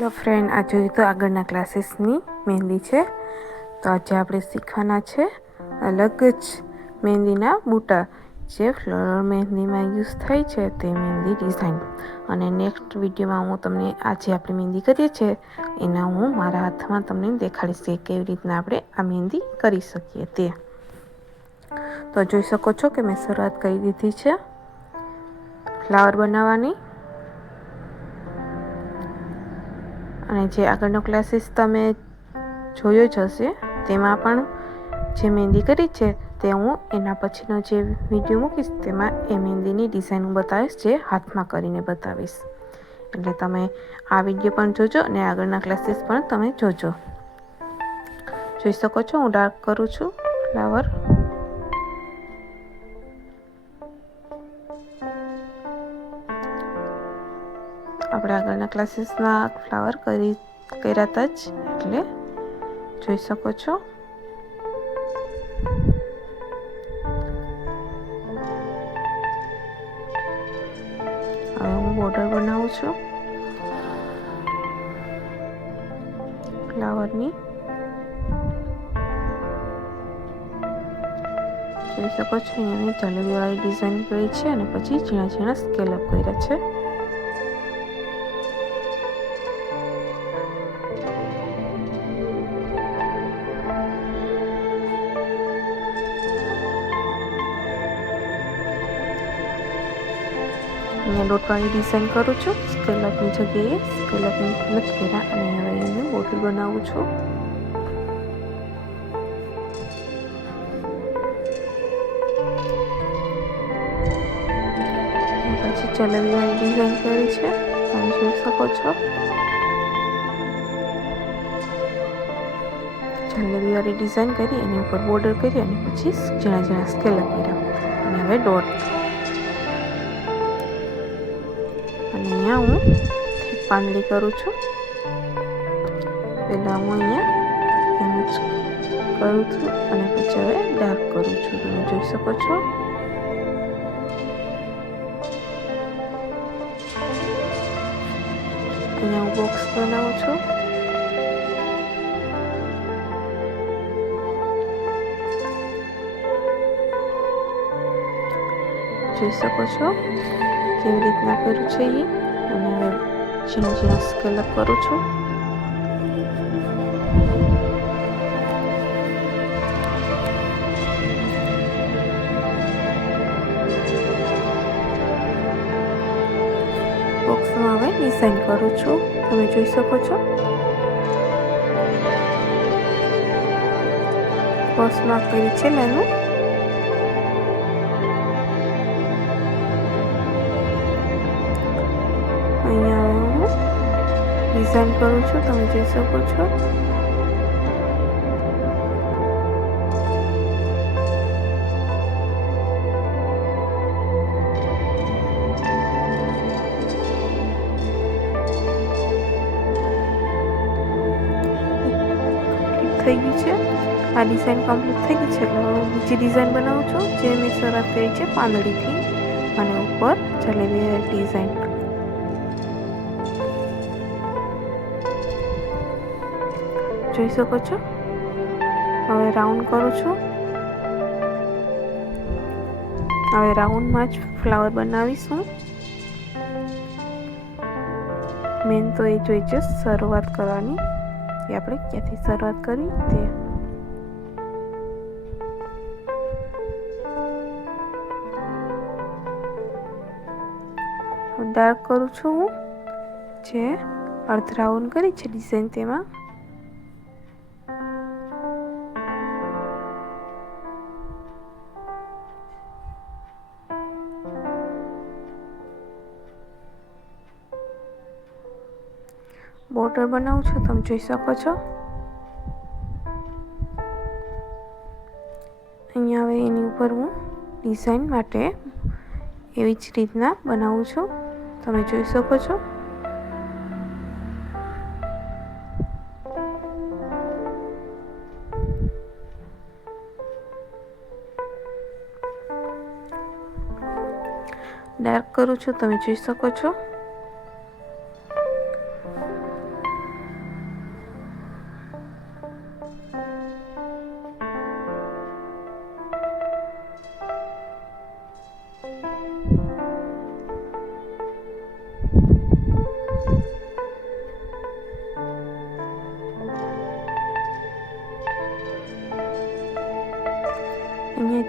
Hello friend, આ જોયું તો આગળના ક્લાસીસની મહેંદી છે. તો આજે આપણે શીખવાના છે અલગ જ મહેંદીના બૂટા જે ફ્લોરલ મહેંદીમાં યુઝ થાય છે તે મહેંદી ડિઝાઇન. અને નેક્સ્ટ વિડીયોમાં હું તમને આજે આપણે મહેંદી કરીએ છીએ એના હું મારા હાથમાં તમને દેખાડીશ કે કેવી રીતના આપણે આ મહેંદી કરી શકીએ તે. તો જોઈ શકો છો કે મેં શરૂઆત કરી દીધી છે ફ્લાવર બનાવવાની. અને જે આગળનો ક્લાસીસ તમે જોયો જ હશે તેમાં પણ જે મહેંદી કરી છે તે હું એના પછીનો જે વિડીયો મૂકીશ તેમાં એ મહેંદીની ડિઝાઇન હું બતાવીશ, જે હાથમાં કરીને બતાવીશ. એટલે તમે આ વિડીયો પણ જોજો અને આગળના ક્લાસીસ પણ તમે જોજો. જોઈ શકો છો હું ડાર્ક કરું છું ફ્લાવર. આપણે આગળના ક્લાસીસમાં ફ્લાવર કર્યા હતા જ, એટલે જોઈ શકો છો. હવે હું બોર્ડર બનાવું છું ફ્લાવરની. જોઈ શકો છો અહીંયા મેં જલેબીવાળી ડિઝાઇન કરી છે અને પછી ઝીણા ઝીણા સ્કેલઅપ કર્યા છે. અહીંયા લોટવાળી ડિઝાઇન કરું છું સ્કેલઅપની જગ્યાએ, સ્કેલઅપની નથી કર્યા. અને હવે એને બોટલ બનાવું છું. પછી જલેબીવાળી ડિઝાઇન કરી છે તમે જોઈ શકો છો. જલેબીવાળી ડિઝાઇન કરી એની ઉપર બોર્ડર કરી અને પછી ઝીણા ઝીણા સ્કેલઅપ કર્યા. અને હવે ડોટ. અને અહીંયા હું પાંદડી કરું છું. પહેલાં હું અહીંયા એમ જ કરું છું અને પછી હવે ડાર્ક કરું છું. તમે જોઈ શકો છો. અહીંયા હું બોક્સ બનાવું છું. જોઈ શકો છો કેવી રીતના કર્યું છે એ. અને હવે ઝીણા ઝીણા સ્કેલઅપ કરું છું. બોક્સમાં હવે ડિઝાઇન કરું છું. તમે જોઈ શકો છો. બોક્સમાં કરી છે નાનું. અહીંયા હવે હું ડિઝાઇન કરું છું. તમે જોઈ શકો છો. થઈ ગયું છે આ ડિઝાઇન કમ્પ્લીટ થઈ ગઈ છે. એટલે હું બીજી ડિઝાઇન બનાવું છું જે મેં શરૂઆત કરી છે પાંદડીથી અને ઉપર જલેબી ડિઝાઇન. જોઈ શકો છો. હવે રાઉન્ડ કરું છું. હવે રાઉન્ડમાં જ ફ્લાવર બનાવીશું. મેન તો એ જોઈ છે શરૂઆત કરવાની, કે આપણે ક્યાંથી શરૂઆત કરી તે. ડાર્ક કરું છું હું, જે અર્ધ રાઉન્ડ કરી છે ડિઝાઇન તેમાં. બોર્ડર બનાવું છું. તમે જોઈ શકો છો. અહીંયા હવે એની ઉપર હું ડિઝાઇન માટે એવી જ રીતના બનાવું છું. તમે જોઈ શકો છો. ડાર્ક કરું છું. તમે જોઈ શકો છો.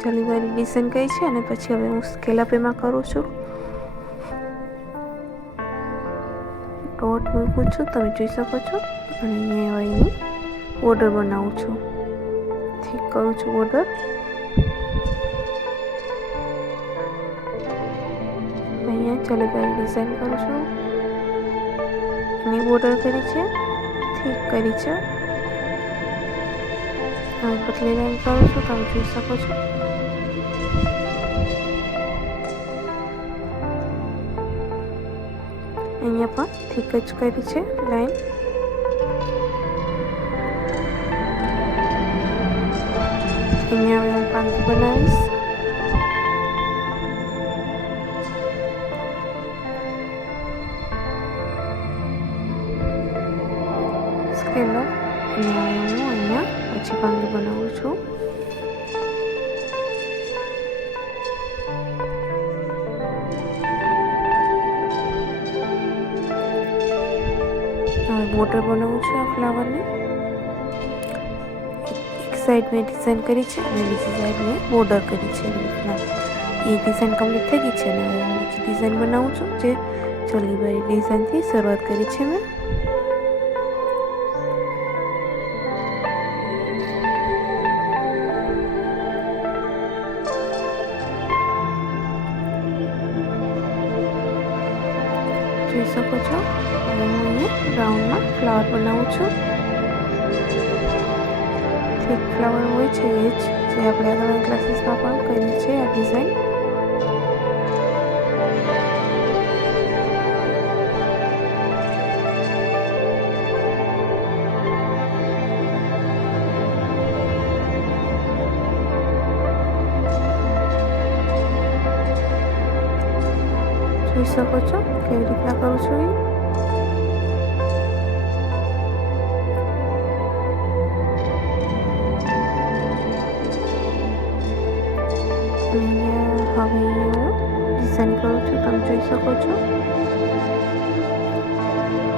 જલીવાળી ડિઝાઇન કરી છે અને પછી હવે હું સ્કેલઅપ એમાં કરું છું. ડોટ મૂકું છું, તમે જોઈ શકો છો. અને અહીંયા એની બોર્ડર બનાવું છું, ઠીક કરું છું બોર્ડર. અહીંયા જલીવાળી ડિઝાઇન કરું છું, એની બોર્ડર કરી છે, ઠીક કરી છે. હવે પતલી લાઈન કરું છું, તમે જોઈ શકો છો. અહીંયા પણ ઠીક જ કરી છે લાઈન. અહીંયા હવે હું પાંખી બનાવીશ. સ્કેલર અહીંયા પછી પાંખી બનાવું છું. હવે બોર્ડર બનાવું છું આ ફ્લાવરને. એક સાઈડ મેં ડિઝાઇન કરી છે અને બીજી સાઈડ મેં બોર્ડર કરી છે. એવી રીતના એ ડિઝાઇન કમ્પ્લીટ થઈ ગઈ છે અને હવે હું બીજી ડિઝાઇન બનાવું છું, જે જલીવાળી ડિઝાઇનથી શરૂઆત કરી છે મેં. જોઈ શકો છો. હવે હું અહીંયા રાઉન્ડમાં ફ્લાવર બનાવું છું. ઠીક ફ્લાવર હોય છે એ જ જે આપણે આગળના ક્લાસીસમાં પણ કરી છે આ ડિઝાઇન. જોઈ શકો છો કેવી રીતના કરું છું એ. અહીંયા હવે હું ડિઝાઇન કરું છું, તમે જોઈ શકો છો.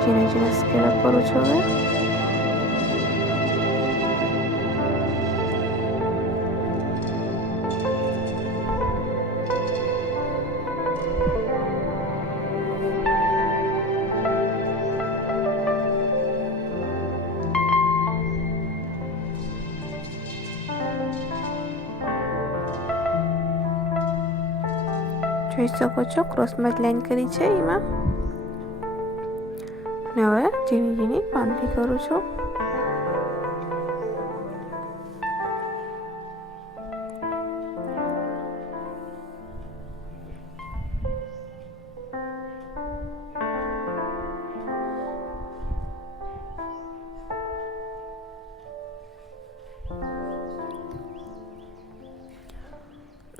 ઝીણા ઝીણા સ્કેલઅપ કરું છું હવે. જોઈ શકો છો ક્રોસમાં લાઈન કરી છે એમાં. અને હવે ઝીણી ઝીણી પાંદડી કરું છું.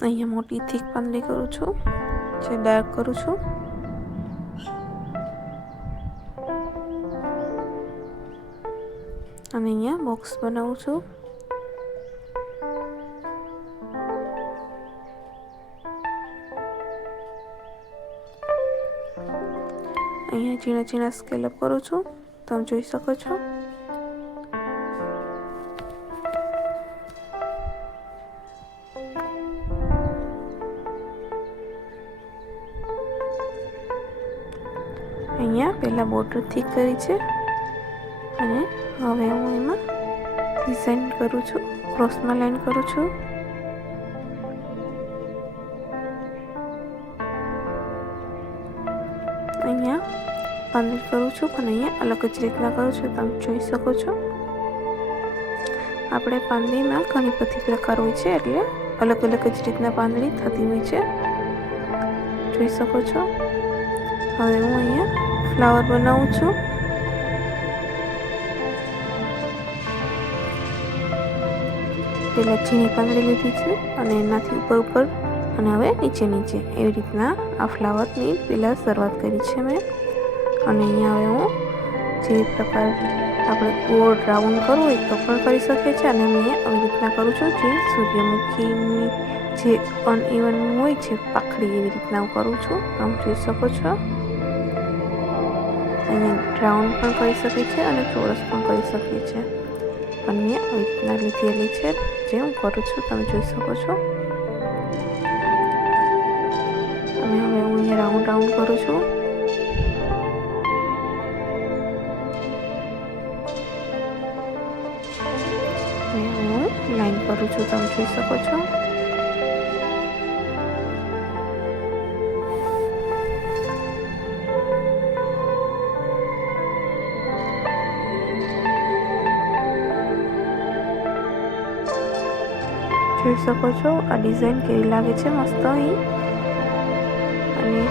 અહીંયા મોટી થીક પાંદડી કરું છું, જે ડાર્ક કરું છું. અને અહીંયા બોક્સ બનાવું છું. અહીંયા ઝીણા ઝીણા સ્કેલઅપ કરું છું, તમે જોઈ શકો છો. અહીંયા પહેલા બોર્ડર ઠીક કરી છે અને હવે હું એમાં ડિઝાઇન કરું છું, ક્રોસમાં લાઈન કરું છું. અહીંયા પાંદડી કરું છું પણ અહીંયા અલગ જ રીતના કરું છું, તમે જોઈ શકો છો. આપણે પાંદડીમાં ઘણી બધી પ્રકાર હોય છે, એટલે અલગ અલગ જ રીતના પાંદડી થતી હોય છે, જોઈ શકો છો. હવે હું અહીંયા ફ્લાવર બનાવું છું. પહેલાં ઝીણી પાંદડી લીધી છે અને એનાથી ઉપર ઉપર અને હવે નીચે નીચે એવી રીતના આ ફ્લાવરની પહેલાં શરૂઆત કરી છે મેં. અને અહીંયા હવે હું જે પ્રકાર આપણે ગોળ રાઉન્ડ કરવું હોય તો પણ કરી શકીએ છીએ. અને મેં આવી રીતના કરું છું, જે સૂર્યમુખીની જે અનઇવન હોય છે પાખડી, એવી રીતના હું કરું છું, તમે જોઈ શકો છો. અહીંયા રાઉન્ડ પણ કરી શકીએ છીએ અને ચોરસ પણ કરી શકીએ છીએ, પણ મેં આવી રીતના લીધેલી છે જે હું કરું છું, તમે જોઈ શકો છો. અને હવે હું અહીંયા રાઉન્ડ રાઉન્ડ કરું છું. હું લાઈન કરું છું, તમે જોઈ શકો છો. જોઈ શકો છો આ ડિઝાઇન કેવી લાગે છે, મસ્ત અહીં. અને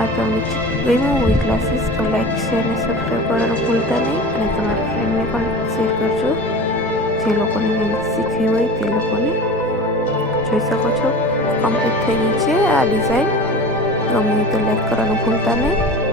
આ તમને ગમ્યું હોય ક્લાસીસ તો લાઈક શેર અને સબસ્ક્રાઈબ કરવાનું ભૂલતા નહીં. અને તમારા ફ્રેન્ડને પણ શેર કરજો જે લોકોને મહેંદી શીખવી હોય તે લોકોને. જોઈ શકો છો કમ્પ્લીટ થઈ ગઈ છે આ ડિઝાઇન. ગમ્યું હોય તો લાઈક કરવાનું ભૂલતા નહીં.